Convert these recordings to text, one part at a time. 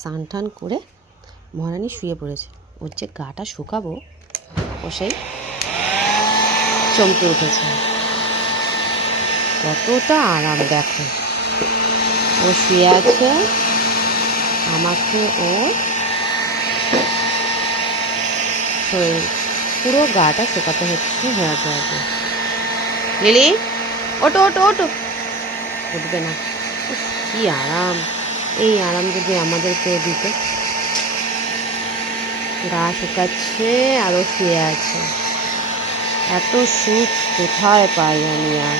স্নান টান করে মহারানী শুয়ে পড়েছে। ওর যে গাটা শুকাবো ও সেই চমকে উঠেছে। কতটা আরাম দেখো, ও শুয়ে আছে, আমাকে ওর শরীর পুরো গাটা শুকাতে হচ্ছে হেয়ার ড্রায়ার দিয়ে। লিলি ওটো ওটো ওটো, উঠবে না। কি আরাম, এই আরাম যদি আমাদের কেউ দিত। গা শুকাচ্ছে আরও শুয়ে আছে, এত সুখ কোথায় পাই আমি আর,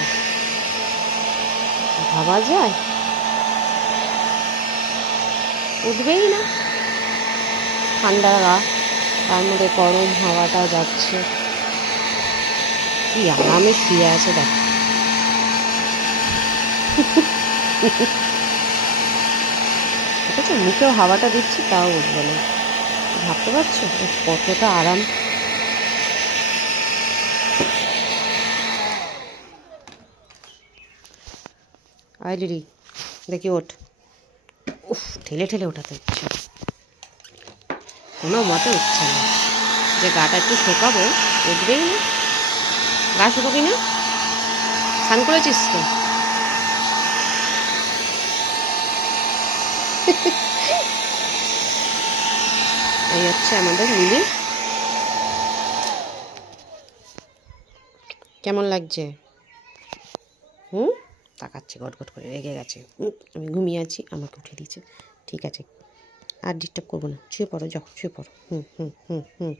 ভাবা যায়? উঠবেই না, ঠান্ডা গা, তার মধ্যে গরম হাওয়াটা যাচ্ছে, কি আরামে শুয়ে আছে দেখ। ঠিক আছে, মুখেও হাওয়াটা দিচ্ছি তাও উঠবে না। ভাবতে পারছো কতটা আরাম? আয় লিলি, দেখি ওঠ। উফ, ঠেলে ঠেলে ওঠাতে হচ্ছে, কোনো মতে উঠছে না। যে গাটা একটু শোকাবো, উঠবেই না। গা শুকাবি না? স্নান করেছিস তো? এই হচ্ছে আমাদের লিলি। কেমন লাগছে? তাকাচ্ছে গটগট করে, রেগে গেছে। আমি ঘুমিয়ে আছি, আমাকে উঠে দিয়েছে। ঠিক আছে, আর ডিস্টার্ব করবো না, শুয়ে পড়ো, যখন শুয়ে পড়ো। হুম হুম হুম হুম